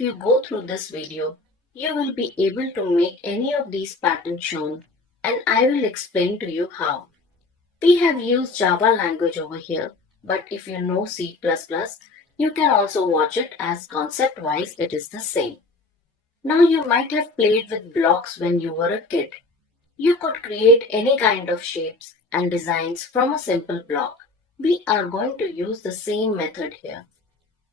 if you go through this video, you will be able to make any of these patterns shown, and I will explain to you how. We have used Java language over here, but if you know C++, you can also watch it as concept-wise it is the same. Now you might have played with blocks when you were a kid. You could create any kind of shapes and designs from a simple block. We are going to use the same method here.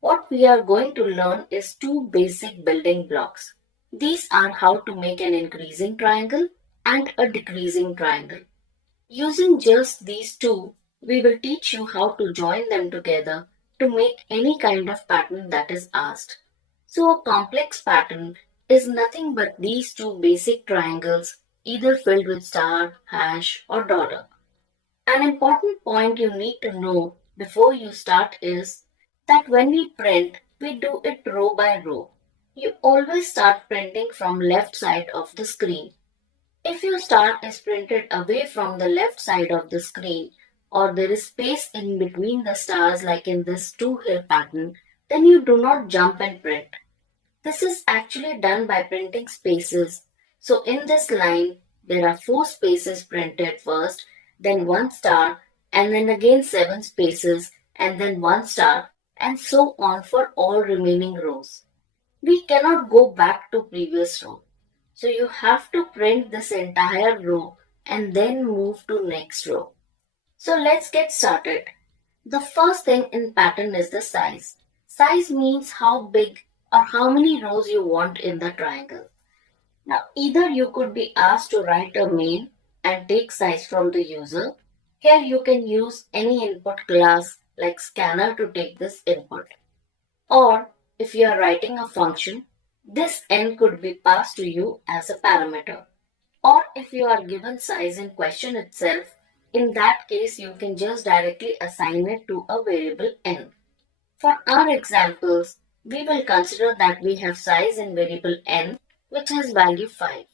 What we are going to learn is two basic building blocks. These are how to make an increasing triangle and a decreasing triangle. Using just these two, we will teach you how to join them together to make any kind of pattern that is asked. So a complex pattern is nothing but these two basic triangles either filled with star, hash or dollar. An important point you need to know before you start is that when we print, we do it row by row. You always start printing from left side of the screen. If your star is printed away from the left side of the screen or there is space in between the stars like in this two-hill pattern, then you do not jump and print. This is actually done by printing spaces. So in this line, there are 4 spaces printed first, then 1 star, and then again 7 spaces, and then 1 star, and so on for all remaining rows. We cannot go back to previous row. So you have to print this entire row and then move to next row. So let's get started. The first thing in pattern is the size. Size means how big or how many rows you want in the triangle. Now either you could be asked to write a main and take size from the user. Here you can use any input class like scanner to take this input. Or if you are writing a function, this n could be passed to you as a parameter. Or if you are given size in question itself, in that case you can just directly assign it to a variable n. For our examples, we will consider that we have size in variable n which has value 5.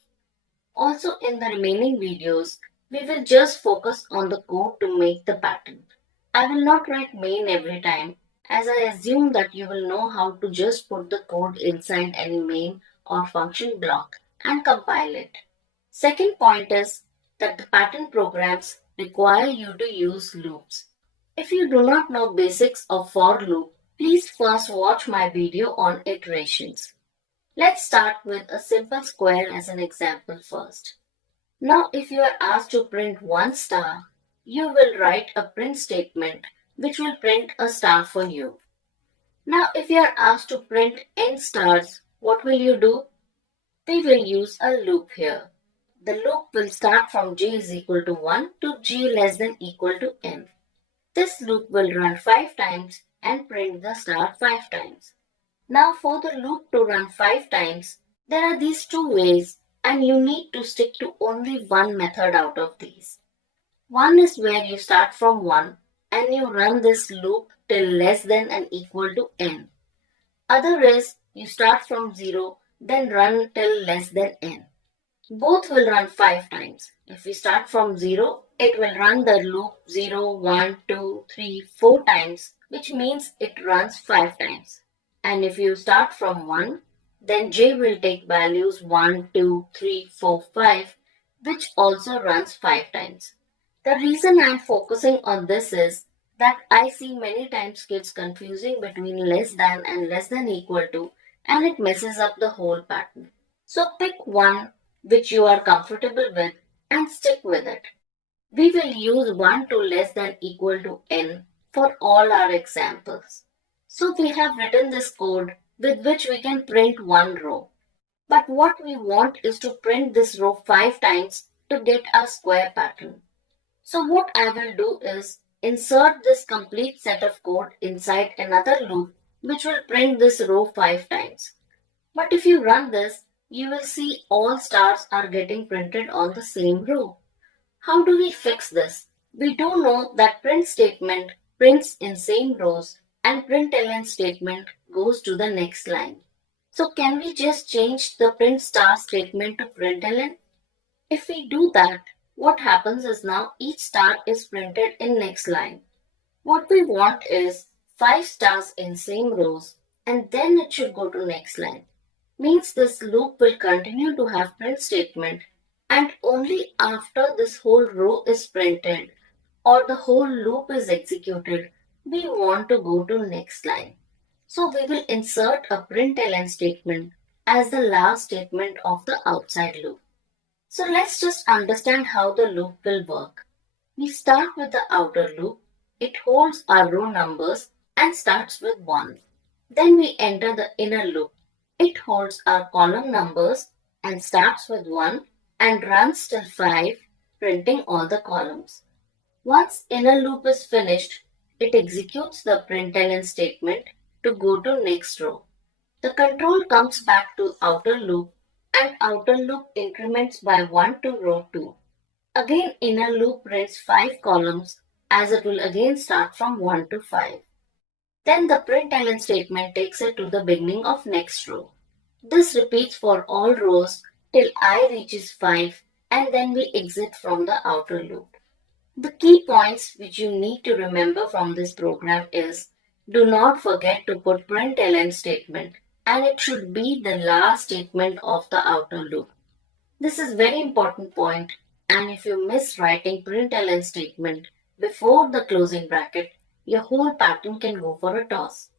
Also in the remaining videos, we will just focus on the code to make the pattern. I will not write main every time, as I assume that you will know how to just put the code inside any main or function block and compile it. Second point is that the pattern programs require you to use loops. If you do not know basics of for loop, please first watch my video on iterations. Let's start with a simple square as an example first. Now if you are asked to print 1 star, you will write a print statement which will print a star for you. Now if you are asked to print n stars, what will you do? We will use a loop here. The loop will start from j is equal to 1 to j less than equal to n. This loop will run 5 times and print the star 5 times. Now for the loop to run 5 times, there are these 2 ways and you need to stick to only one method out of these. One is where you start from 1 and you run this loop till less than and equal to n. Other is you start from 0 then run till less than n. Both will run 5 times. If we start from 0, it will run the loop 0, 1, 2, 3, 4 times, which means it runs 5 times. And if you start from 1, then j will take values 1, 2, 3, 4, 5, which also runs 5 times. The reason I am focusing on this is that I see many times kids confusing between less than and less than equal to, and it messes up the whole pattern. So pick one which you are comfortable with and stick with it. We will use 1 to less than equal to n for all our examples. So we have written this code with which we can print one row. But what we want is to print this row 5 times to get our square pattern. So what I will do is insert this complete set of code inside another loop which will print this row 5 times. But if you run this, you will see all stars are getting printed on the same row. How do we fix this? We do know that print statement prints in same rows and println statement goes to the next line. So can we just change the print star statement to println? If we do that, what happens is now each star is printed in next line. What we want is 5 stars in same rows and then it should go to next line. Means this loop will continue to have print statement, and only after this whole row is printed or the whole loop is executed, we want to go to next line. So we will insert a println statement as the last statement of the outside loop. So let's just understand how the loop will work. We start with the outer loop. It holds our row numbers and starts with 1. Then we enter the inner loop. It holds our column numbers and starts with 1 and runs till 5, printing all the columns. Once inner loop is finished, it executes the println statement to go to next row. The control comes back to outer loop and outer loop increments by 1 to row 2. Again inner loop prints 5 columns as it will again start from 1 to 5. Then the println statement takes it to the beginning of next row. This repeats for all rows till I reaches 5 and then we exit from the outer loop. The key points which you need to remember from this program is, do not forget to put println statement, and it should be the last statement of the outer loop. This is very important point, and if you miss writing println statement before the closing bracket, your whole pattern can go for a toss.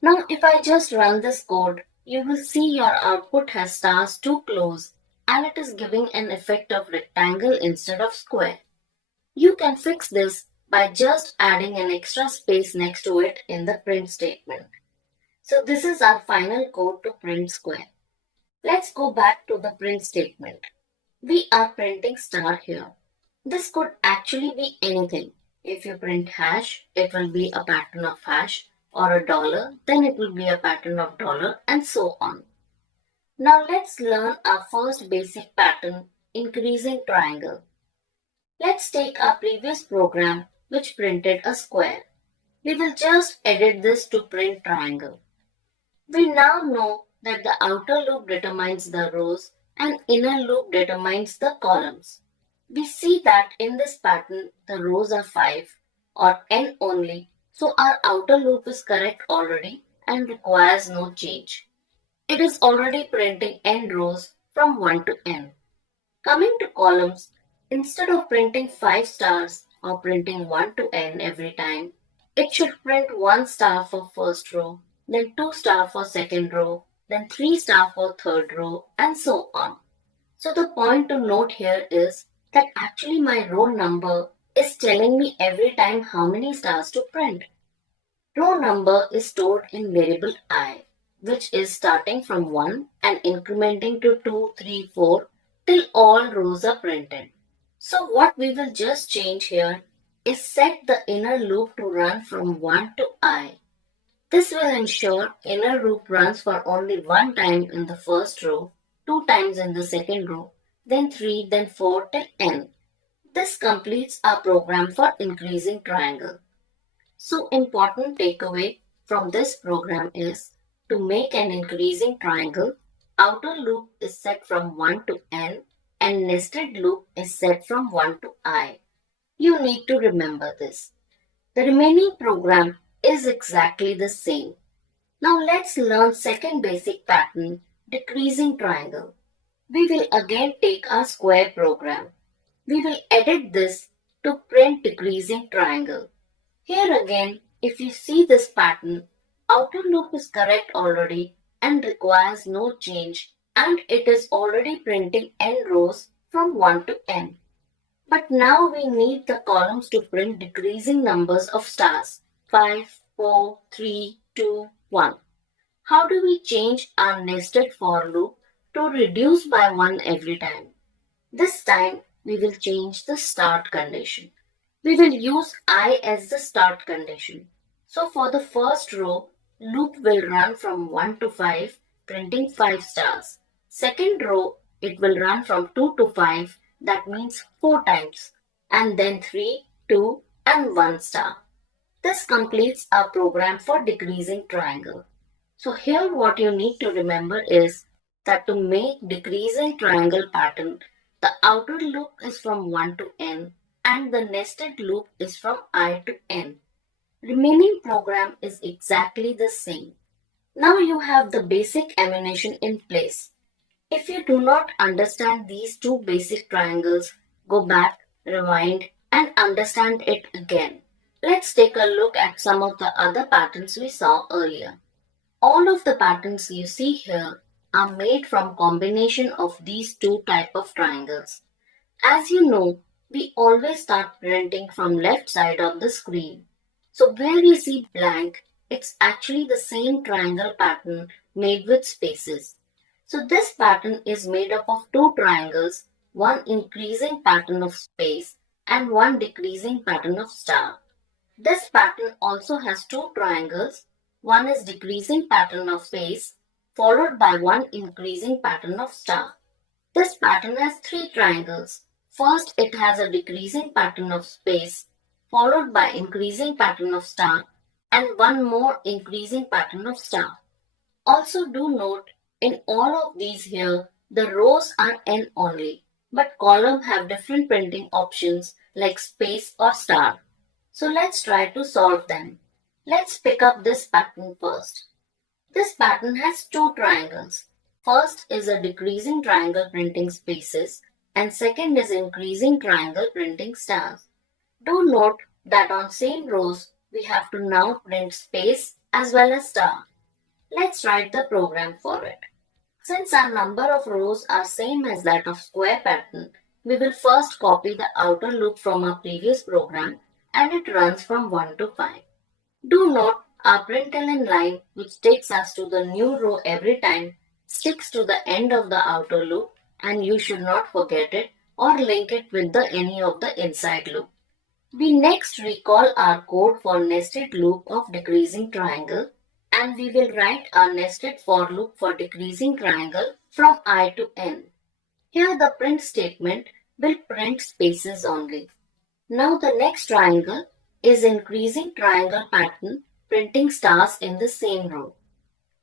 Now if I just run this code, you will see your output has stars too close and it is giving an effect of rectangle instead of square. You can fix this by just adding an extra space next to it in the print statement. So this is our final code to print square. Let's go back to the print statement. We are printing star here. This could actually be anything. If you print hash, it will be a pattern of hash, or a dollar, then it will be a pattern of dollar, and so on. Now let's learn our first basic pattern, increasing triangle. Let's take our previous program which printed a square. We will just edit this to print triangle. We now know that the outer loop determines the rows and inner loop determines the columns. We see that in this pattern the rows are 5 or n only, so our outer loop is correct already and requires no change. It is already printing n rows from 1 to n. Coming to columns, instead of printing 5 stars or printing 1 to n every time, it should print 1 star for first row, then 2 star for second row, then 3 star for third row, and so on. So the point to note here is that actually my row number is telling me every time how many stars to print. Row number is stored in variable I, which is starting from 1 and incrementing to 2, 3, 4 till all rows are printed. So what we will just change here is set the inner loop to run from 1 to I. This will ensure inner loop runs for only 1 time in the first row, 2 times in the second row, then 3, then 4 till n. This completes our program for increasing triangle. So important takeaway from this program is, to make an increasing triangle, outer loop is set from 1 to n and nested loop is set from 1 to I. You need to remember this. The remaining program is exactly the same. Now let's learn second basic pattern, decreasing triangle. We will again take our square program. We will edit this to print decreasing triangle. Here again, if you see this pattern, outer loop is correct already and requires no change, and it is already printing n rows from 1 to n. But now we need the columns to print decreasing numbers of stars, 5, 4, 3, 2, 1. How do we change our nested for loop to reduce by 1 every time? This time we will change the start condition. We will use I as the start condition. So for the first row, loop will run from 1 to 5, printing 5 stars. Second row, it will run from 2 to 5, that means 4 times, and then 3, 2, and 1 star. This completes our program for decreasing triangle. So here what you need to remember is that to make decreasing triangle pattern, the outer loop is from 1 to n and the nested loop is from I to n. Remaining program is exactly the same. Now you have the basic animation in place. If you do not understand these two basic triangles, go back, rewind, and understand it again. Let's take a look at some of the other patterns we saw earlier. All of the patterns you see here are made from combination of these two type of triangles. As you know, we always start printing from left side of the screen. So where you see blank, it's actually the same triangle pattern made with spaces. So this pattern is made up of two triangles, one increasing pattern of space and one decreasing pattern of star. This pattern also has two triangles, one is decreasing pattern of space followed by one increasing pattern of star. This pattern has three triangles. First, it has a decreasing pattern of space, followed by increasing pattern of star, and one more increasing pattern of star. Also do note, in all of these here, the rows are n only, but columns have different printing options like space or star. So let's try to solve them. Let's pick up this pattern first. This pattern has two triangles. First is a decreasing triangle printing spaces and second is increasing triangle printing stars. Do note that on same rows we have to now print space as well as star. Let's write the program for it. Since our number of rows are same as that of square pattern, we will first copy the outer loop from our previous program and it runs from 1 to 5. Do note our println line, which takes us to the new row every time, sticks to the end of the outer loop and you should not forget it or link it with any of the inside loop. We next recall our code for nested loop of decreasing triangle and we will write our nested for loop for decreasing triangle from I to n. Here the print statement will print spaces only. Now the next triangle is increasing triangle pattern printing stars in the same row.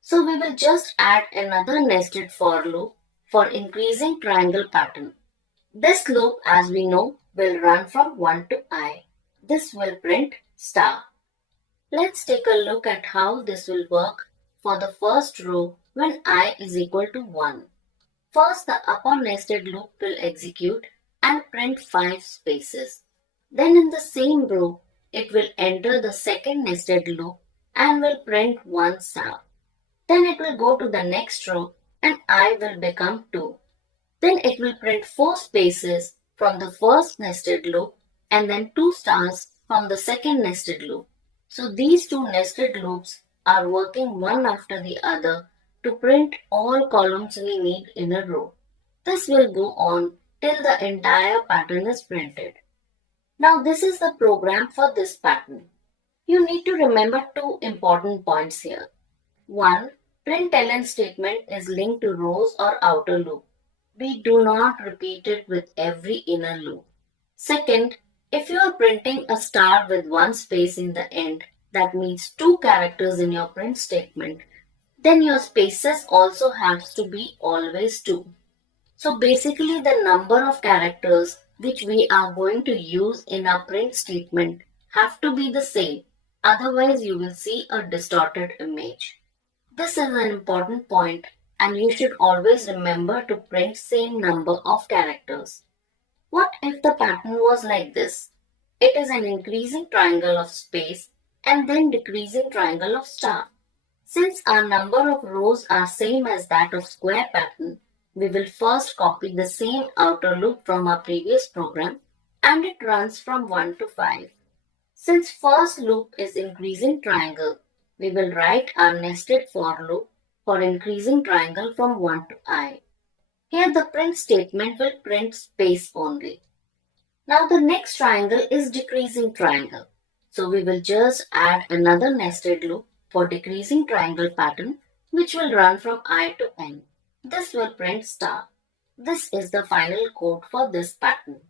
So we will just add another nested for loop for increasing triangle pattern. This loop, as we know, will run from 1 to I. This will print star. Let's take a look at how this will work for the first row when I is equal to 1. First, the upper nested loop will execute and print 5 spaces. Then in the same row, it will enter the second nested loop and will print 1 star. Then it will go to the next row and I will become 2. Then it will print 4 spaces from the first nested loop and then 2 stars from the second nested loop. So these two nested loops are working one after the other to print all columns we need in a row. This will go on till the entire pattern is printed. Now this is the program for this pattern. You need to remember two important points here. 1. Println statement is linked to rows or outer loop. We do not repeat it with every inner loop. Second, if you are printing a star with one space in the end, that means 2 characters in your print statement, then your spaces also has to be always 2. So basically the number of characters which we are going to use in our print statement have to be the same. Otherwise you will see a distorted image. This is an important point and you should always remember to print same number of characters. What if the pattern was like this? It is an increasing triangle of space and then decreasing triangle of star. Since our number of rows are same as that of square pattern, we will first copy the same outer loop from our previous program and it runs from 1 to 5. Since first loop is increasing triangle, we will write our nested for loop for increasing triangle from 1 to I. Here the print statement will print space only. Now the next triangle is decreasing triangle. So we will just add another nested loop for decreasing triangle pattern which will run from I to n. This will print star. This is the final code for this pattern.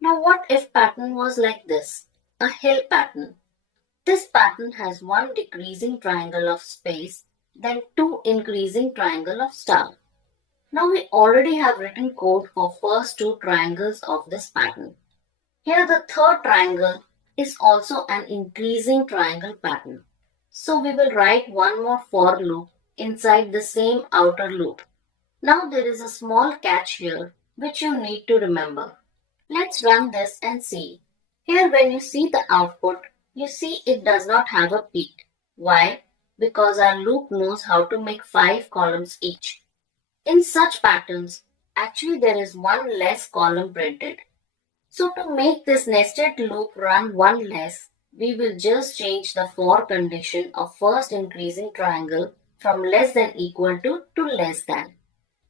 Now what if pattern was like this? A hill pattern. This pattern has one decreasing triangle of space, then 2 increasing triangle of star. Now we already have written code for first 2 triangles of this pattern. Here the third triangle is also an increasing triangle pattern. So we will write one more for loop inside the same outer loop. Now there is a small catch here which you need to remember. Let's run this and see. Here when you see the output, you see it does not have a peak. Why? Because our loop knows how to make 5 columns each. In such patterns, actually there is one less column printed. So to make this nested loop run one less, we will just change the for condition of first increasing triangle from less than equal to less than.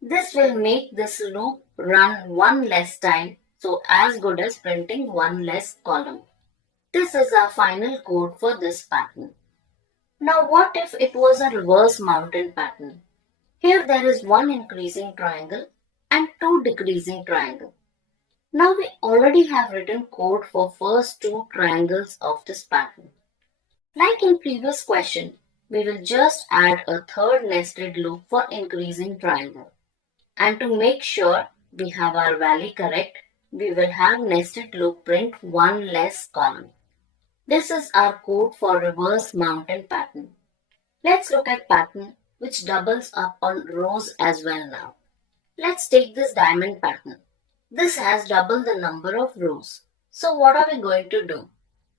This will make this loop run one less time, so as good as printing one less column. This is our final code for this pattern. Now what if it was a reverse mountain pattern? Here there is one increasing triangle and two decreasing triangle. Now we already have written code for first two triangles of this pattern. Like in previous question, we will just add a third nested loop for increasing triangle. And to make sure we have our value correct, we will have nested loop print one less column. This is our code for reverse mountain pattern. Let's look at pattern which doubles up on rows as well now. Let's take this diamond pattern. This has double the number of rows. So what are we going to do?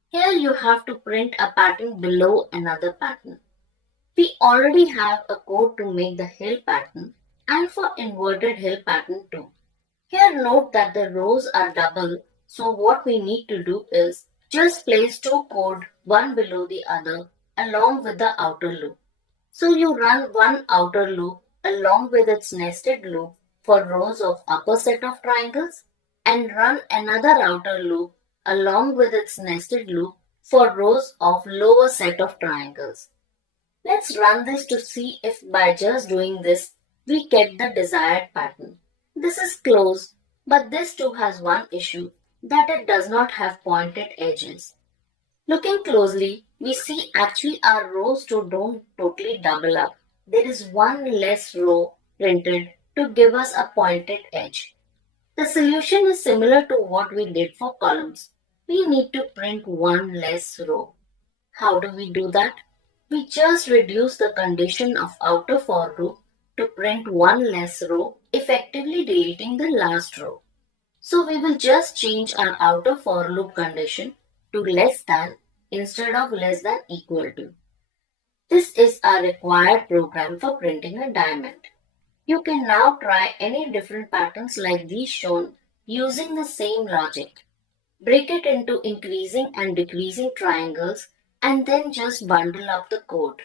Here you have to print a pattern below another pattern. We already have a code to make the hill pattern and for inverted hill pattern too. Here note that the rows are double, so what we need to do is just place two code one below the other along with the outer loop. So you run one outer loop along with its nested loop for rows of upper set of triangles and run another outer loop along with its nested loop for rows of lower set of triangles. Let's run this to see if by just doing this we get the desired pattern. This is close, but this too has one issue, that it does not have pointed edges. Looking closely, we see actually our rows too don't totally double up. There is one less row printed to give us a pointed edge. The solution is similar to what we did for columns. We need to print one less row. How do we do that? We just reduce the condition of outer for loop to print one less row, effectively deleting the last row. So we will just change our outer for loop condition to less than instead of less than equal to. This is our required program for printing a diamond. You can now try any different patterns like these shown using the same logic. Break it into increasing and decreasing triangles and then just bundle up the code.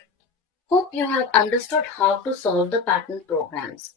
Hope you have understood how to solve the pattern programs.